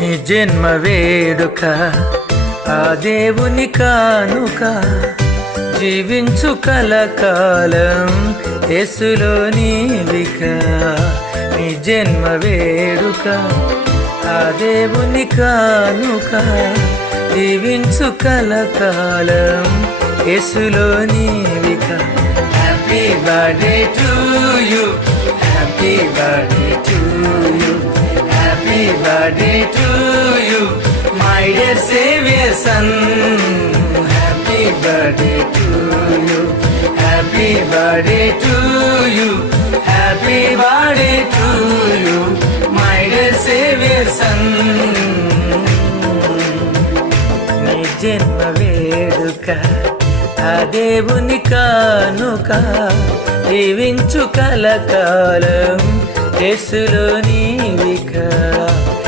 నీ జన్మ వేడుక ఆ దేవుని కానుక, జీవించు కలకాలం యేసులో నీవిక. నీ జన్మ వేడుక ఆ దేవుని కానుక, జీవించు కలకాలం యేసులో నీవిక. Happy birthday to you, happy birthday to you, happy birthday to you my dear saviour son. Happy birthday to you, happy birthday to you, happy birthday to you my dear saviour son. నీ జన్మ వేడుక ఆ దేవుని కానుక, జీవించు కలకాలం యేసులో నీవిక.